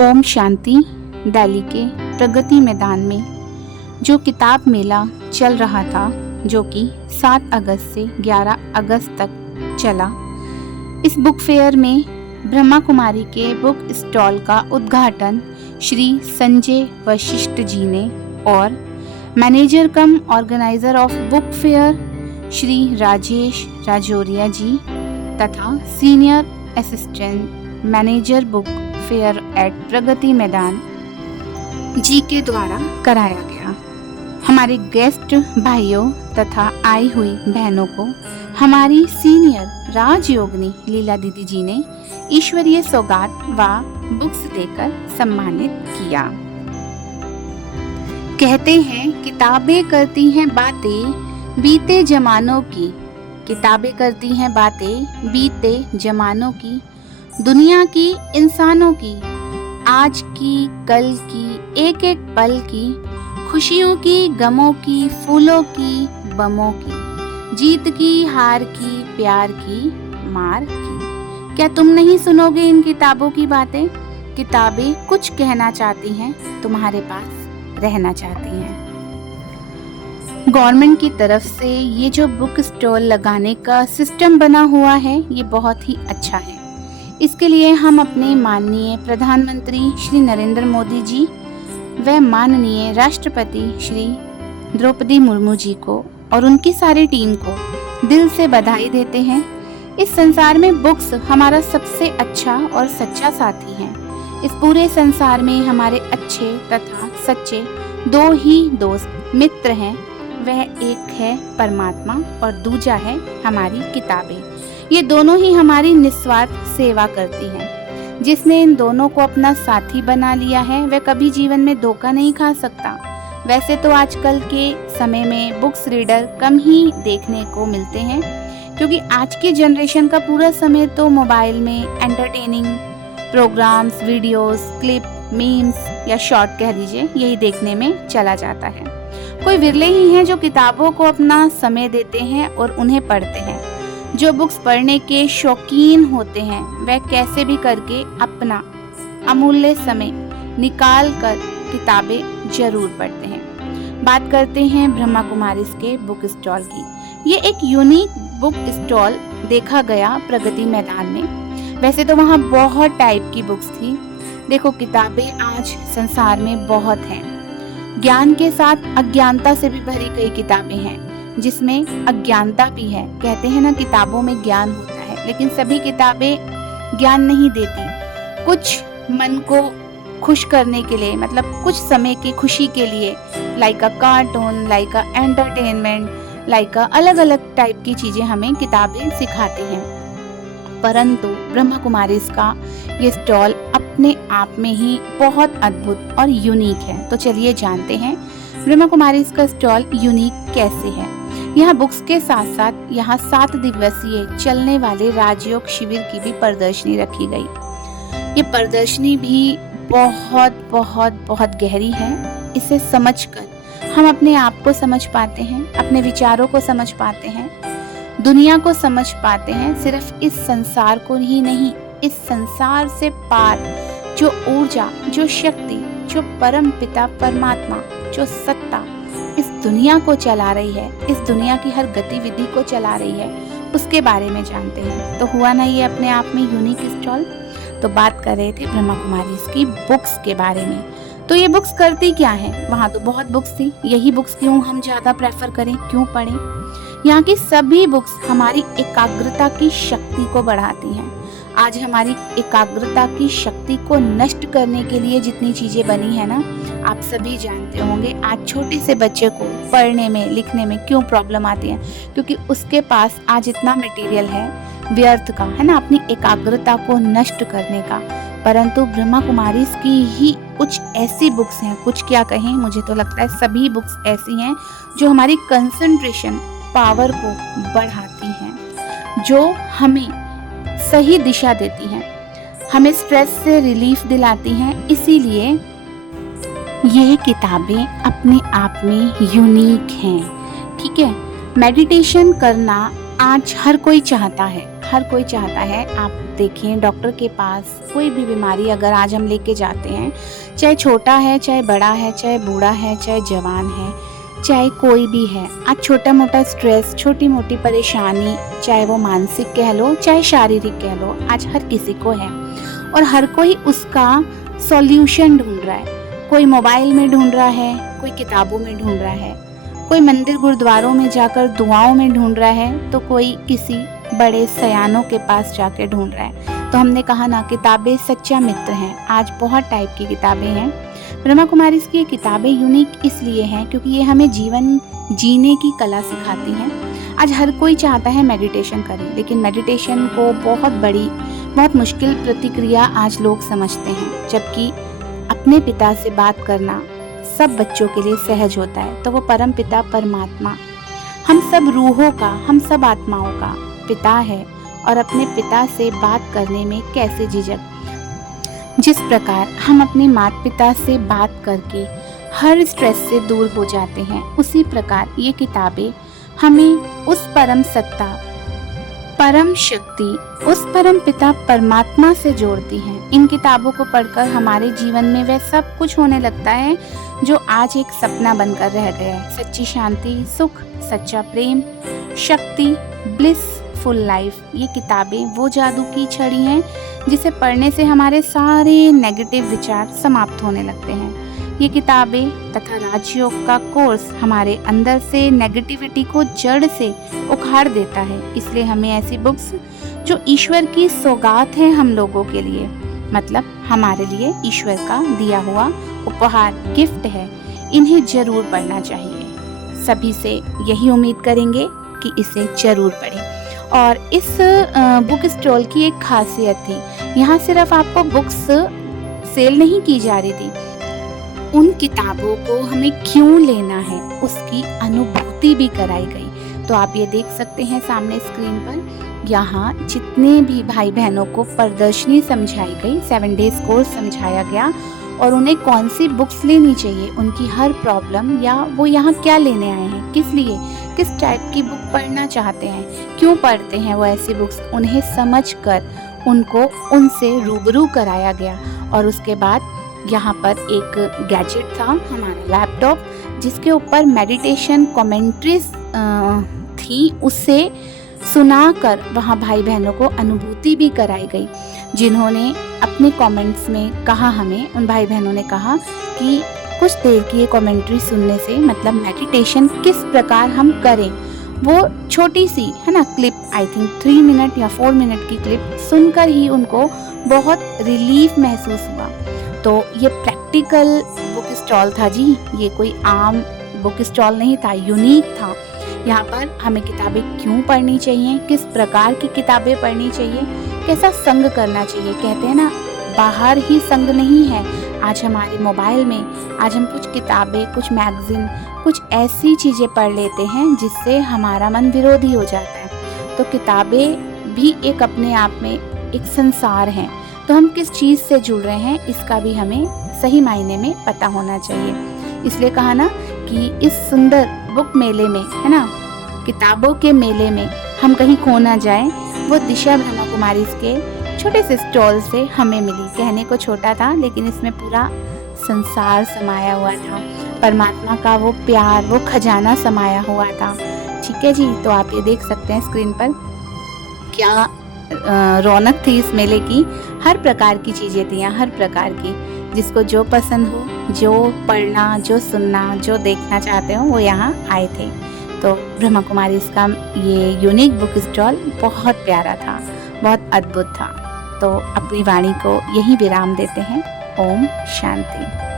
ओम शांति। दिल्ली के प्रगति मैदान में जो किताब मेला चल रहा था, जो कि 7 अगस्त से 11 अगस्त तक चला, इस बुक फेयर में ब्रह्मा कुमारी के बुक स्टॉल का उद्घाटन श्री संजय वशिष्ठ जी ने और manager cum organiser of book fair Shri Rajesh Rajoria ji तथा senior assistant manager book fair at Pragati Maidan ji के द्वारा कराया गया। हमारे गेस्ट भाइयों तथा आई हुई बहनों को हमारी सीनियर राजयोगिनी लीला दीदी जी ने ईश्वरीय सौगात व बुक्स देकर सम्मानित किया। कहते हैं किताबें करती हैं बातें बीते जमानों की, किताबें करती हैं बातें बीते जमानों की, दुनिया की, इंसानों की, आज की, कल की, एक एक पल की, खुशियों की, गमों की, फूलों की, बमों की, जीत की, हार की, प्यार की, मार की। क्या तुम नहीं सुनोगे इन किताबों की बातें? किताबें कुछ कहना चाहती हैं, तुम्हारे पास रहना चाहती हैं। गवर्नमेंट की तरफ से ये जो बुक स्टॉल लगाने का सिस्टम बना हुआ है, ये बहुत ही अच्छा है। इसके लिए हम अपने माननीय प्रधानमंत्री श्री नरेंद्र मोदी जी व माननीय राष्ट्रपति श्री द्रौपदी मुर्मू जी को और उनकी सारी टीम को दिल से बधाई देते हैं। इस संसार में बुक्स हमारा सबसे अच्छा और सच्चा साथी है। इस पूरे संसार में हमारे अच्छे तथा सच्चे 2 ही दोस्त मित्र हैं, वह एक है परमात्मा और दूजा है हमारी किताबें। ये दोनों ही हमारी निस्वार्थ सेवा करती हैं। जिसने इन दोनों को अपना साथी बना लिया है, वह कभी जीवन में धोखा नहीं खा सकता। वैसे तो आजकल के समय में बुक्स रीडर कम ही देखने को मिलते हैं, क्योंकि आज की जनरेशन का पूरा समय तो मोबाइल में entertaining programmes, videos, clip, memes या शॉर्ट कह दीजिए, यही देखने में चला जाता है। कोई विरले ही हैं जो किताबों को अपना समय देते हैं और उन्हें पढ़ते हैं। जो बुक्स पढ़ने के शौकीन होते हैं, वह कैसे भी करके अपना अमूल्य समय निकाल कर किताबें जरूर पढ़ते हैं। बात करते हैं ब्रह्मा कुमारी के बुक स्टॉल की। ये एक यूनिक बुक स्टॉल देखा गया प्रगति मैदान में। वैसे तो वहाँ बहुत टाइप की बुक्स थी। देखो, किताबें आज संसार में बहुत हैं। ज्ञान के साथ अज्ञानता से भी भरी कई किताबें हैं, जिसमें अज्ञानता भी है। कहते हैं ना, किताबों में ज्ञान होता है, लेकिन सभी किताबें ज्ञान नहीं देती। कुछ मन को खुश करने के लिए, मतलब कुछ समय की खुशी के लिए, like a cartoon, like a entertainment, like अ अलग अलग टाइप की चीजें हमें किताबें सिखाती हैं। परंतु ब्रह्मा कुमारी का ये स्टॉल अपने आप में ही बहुत अद्भुत और यूनिक है। तो चलिए जानते हैं ब्रह्मा कुमारी का स्टॉल यूनिक कैसे है। यहाँ बुक्स के साथ साथ यहाँ 7 दिवसीय चलने वाले राजयोग शिविर की भी प्रदर्शनी रखी गई। ये प्रदर्शनी भी बहुत बहुत बहुत गहरी है। इसे समझकर हम अपने आप को समझ पाते हैं, अपने विचारों को समझ पाते हैं, दुनिया को समझ पाते हैं। सिर्फ इस संसार को ही नहीं, इस संसार से पार जो ऊर्जा, जो शक्ति, जो परम पिता परमात्मा, जो सत्ता इस दुनिया को चला रही है, इस दुनिया की हर गतिविधि को चला रही है, उसके बारे में जानते हैं। तो हुआ ना ये अपने आप में यूनिक स्टॉल। तो बात कर रहे थे ब्रह्मा कुमारी की बुक्स के बारे में। तो ये बुक्स करती क्या है? वहाँ तो बहुत बुक्स थी, यही बुक्स क्यों हम ज़्यादा प्रेफर करें, क्यों पढ़ें? यहाँ की सभी बुक्स हमारी एकाग्रता की शक्ति को बढ़ाती हैं। आज हमारी एकाग्रता की शक्ति को नष्ट करने के लिए जितनी चीजें बनी है ना, आप सभी जानते होंगे। आज छोटे से बच्चे को पढ़ने में, लिखने में क्यों प्रॉब्लम आती है? क्योंकि उसके पास आज इतना मटेरियल है व्यर्थ का, है ना, अपनी एकाग्रता को नष्ट करने का। परंतु ब्रह्मा कुमारी की ही कुछ ऐसी बुक्स हैं, कुछ क्या कहें, मुझे तो लगता है सभी बुक्स ऐसी हैं जो हमारी कंसंट्रेशन पावर को बढ़ाती हैं, जो हमें सही दिशा देती हैं, हमें स्ट्रेस से रिलीफ दिलाती हैं। इसीलिए ये किताबें अपने आप में यूनिक हैं। ठीक है, मेडिटेशन करना आज हर कोई चाहता है, हर कोई चाहता है। आप देखें डॉक्टर के पास कोई भी बीमारी अगर आज हम लेके जाते हैं, चाहे छोटा है, चाहे बड़ा है, चाहे बूढ़ा है, चाहे जवान है, चाहे कोई भी है, आज छोटा मोटा स्ट्रेस, छोटी मोटी परेशानी, चाहे वो मानसिक कह लो, चाहे शारीरिक कह लो, आज हर किसी को है और हर कोई उसका सॉल्यूशन ढूंढ रहा है। कोई मोबाइल में ढूंढ रहा है, कोई किताबों में ढूंढ रहा है, कोई मंदिर गुरुद्वारों में जाकर दुआओं में ढूंढ रहा है, तो कोई किसी बड़े सयानों के पास जाके ढूंढ रहा है। तो हमने कहा ना, किताबें सच्चा मित्र हैं। आज बहुत टाइप की किताबें हैं। ब्रह्मा कुमारीज़ की ये किताबें यूनिक इसलिए हैं क्योंकि ये हमें जीवन जीने की कला सिखाती हैं। आज हर कोई चाहता है मेडिटेशन करें, लेकिन मेडिटेशन को बहुत मुश्किल प्रतिक्रिया आज लोग समझते हैं, जबकि अपने पिता से बात करना सब बच्चों के लिए सहज होता है। तो वो परम पिता परमात्मा हम सब रूहों का, हम सब आत्माओं का पिता है और अपने पिता से बात करने में कैसे झिझक। जिस प्रकार हम अपने माता पिता से बात करके हर स्ट्रेस से दूर हो जाते हैं, उसी प्रकार ये किताबें हमें उस परम सत्ता, परम शक्ति, उस परम पिता परमात्मा से जोड़ती हैं। इन किताबों को पढ़कर हमारे जीवन में वह सब कुछ होने लगता है जो आज एक सपना बनकर रह गया है। सच्ची शांति, सुख, सच्चा प्रेम, शक्ति, ब्लिसफुल लाइफ। ये किताबें वो जादू की छड़ी हैं जिसे पढ़ने से हमारे सारे नेगेटिव विचार समाप्त होने लगते हैं। ये किताबें तथा राजयोग का कोर्स हमारे अंदर से नेगेटिविटी को जड़ से उखाड़ देता है। इसलिए हमें ऐसी बुक्स जो ईश्वर की सौगात है हम लोगों के लिए, मतलब हमारे लिए ईश्वर का दिया हुआ उपहार, गिफ्ट है, इन्हें जरूर पढ़ना चाहिए। सभी से यही उम्मीद करेंगे कि इसे जरूर पढ़ें। और इस बुक स्टॉल की एक खासियत थी, यहाँ सिर्फ आपको बुक्स सेल नहीं की जा रही थी, उन किताबों को हमें क्यों लेना है उसकी अनुभूति भी कराई गई। तो आप ये देख सकते हैं सामने स्क्रीन पर, यहाँ जितने भी भाई बहनों को प्रदर्शनी समझाई गई, 7 डेज कोर्स समझाया गया और उन्हें कौन सी बुक्स लेनी चाहिए, उनकी हर प्रॉब्लम या वो यहाँ क्या लेने आए हैं, किस लिए, किस टाइप की बुक पढ़ना चाहते हैं, क्यों पढ़ते हैं वो ऐसी बुक्स, उन्हें समझकर उनको उनसे रूबरू कराया गया। और उसके बाद यहाँ पर एक गैजेट था, हमारा लैपटॉप, जिसके ऊपर मेडिटेशन कमेंट्रीज थी, उससे सुनाकर वहाँ भाई बहनों को अनुभूति भी कराई गई। जिन्होंने अपने कमेंट्स में कहा, हमें उन भाई बहनों ने कहा कि कुछ देर की ये कमेंट्री सुनने से, मतलब मेडिटेशन किस प्रकार हम करें, वो छोटी सी है ना क्लिप, आई थिंक 3 मिनट या 4 मिनट की क्लिप सुनकर ही उनको बहुत रिलीफ महसूस हुआ। तो ये प्रैक्टिकल बुक स्टॉल था जी, ये कोई आम बुक स्टॉल नहीं था, यूनिक था। यहाँ पर हमें किताबें क्यों पढ़नी चाहिए, किस प्रकार की किताबें पढ़नी चाहिए, कैसा संग करना चाहिए। कहते हैं ना, बाहर ही संग नहीं है। आज हमारे मोबाइल में आज हम कुछ किताबें, कुछ मैगजीन, कुछ ऐसी चीज़ें पढ़ लेते हैं जिससे हमारा मन विरोधी हो जाता है। तो किताबें भी एक अपने आप में एक संसार हैं। तो हम किस चीज़ से जुड़ रहे हैं इसका भी हमें सही मायने में पता होना चाहिए। इसलिए कहा ना कि इस सुंदर बुक मेले में, है ना, किताबों के मेले में हम कहीं खो ना जाए, वो दिशा ब्रह्मा कुमारी के छोटे से स्टॉल से हमें मिली। कहने को छोटा था, लेकिन इसमें पूरा संसार समाया हुआ था, परमात्मा का वो प्यार, वो खजाना समाया हुआ था। ठीक है जी, तो आप ये देख सकते हैं स्क्रीन पर क्या रौनक थी इस मेले की। हर प्रकार की चीज़ें थी यहाँ, हर प्रकार की, जिसको जो पसंद हो, जो पढ़ना, जो सुनना, जो देखना चाहते हो, वो यहाँ आए थे। तो ब्रह्मा कुमारी इसका ये यूनिक बुक स्टॉल बहुत प्यारा था, बहुत अद्भुत था। तो अपनी वाणी को यही विराम देते हैं। ओम शांति।